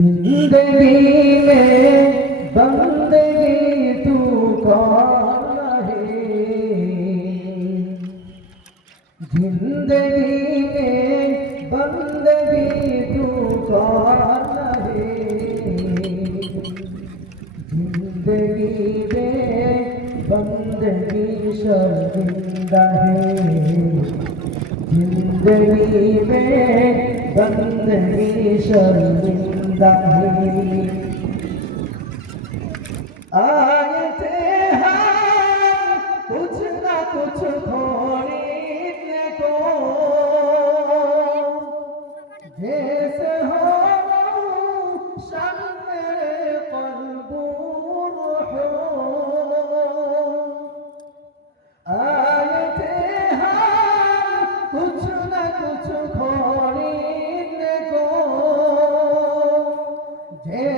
ज़िंदगी में, बंदगी तू कौन है ज़िंदगी में, बंदगी तू कौन है। ज़िंदगी में बंदगी शर्मिंदा है। ज़िंदगी में बंदगी शर्मिंदा है आए थे हम कुछ ना कुछ खोने को जैसे हो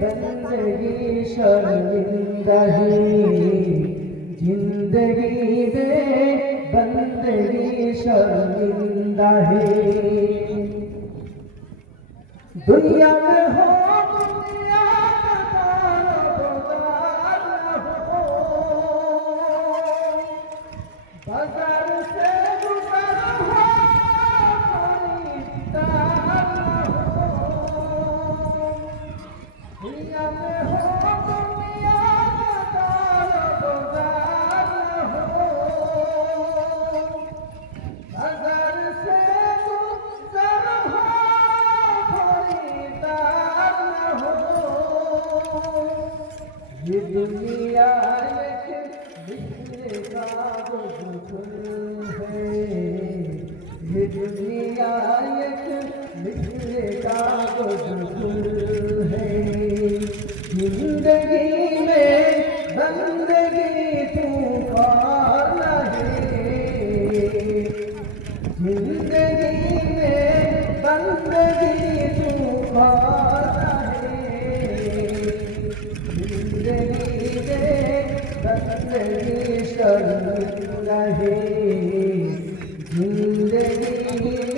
বন্দগি শর্মিন্দাহি জিন্দগি দে বন্দগি শর্মিন্দাহি দুনিয়া মে হো দুনিয়া दुनिया का तारोबार हो ये दुनिया का है ज़िंदगी में बंदगी तूफ़ान ज़िंदगी में बंदगी तूफ़ान ज़िंदगी में बंदगी शर्म नहीं ज़िंदगी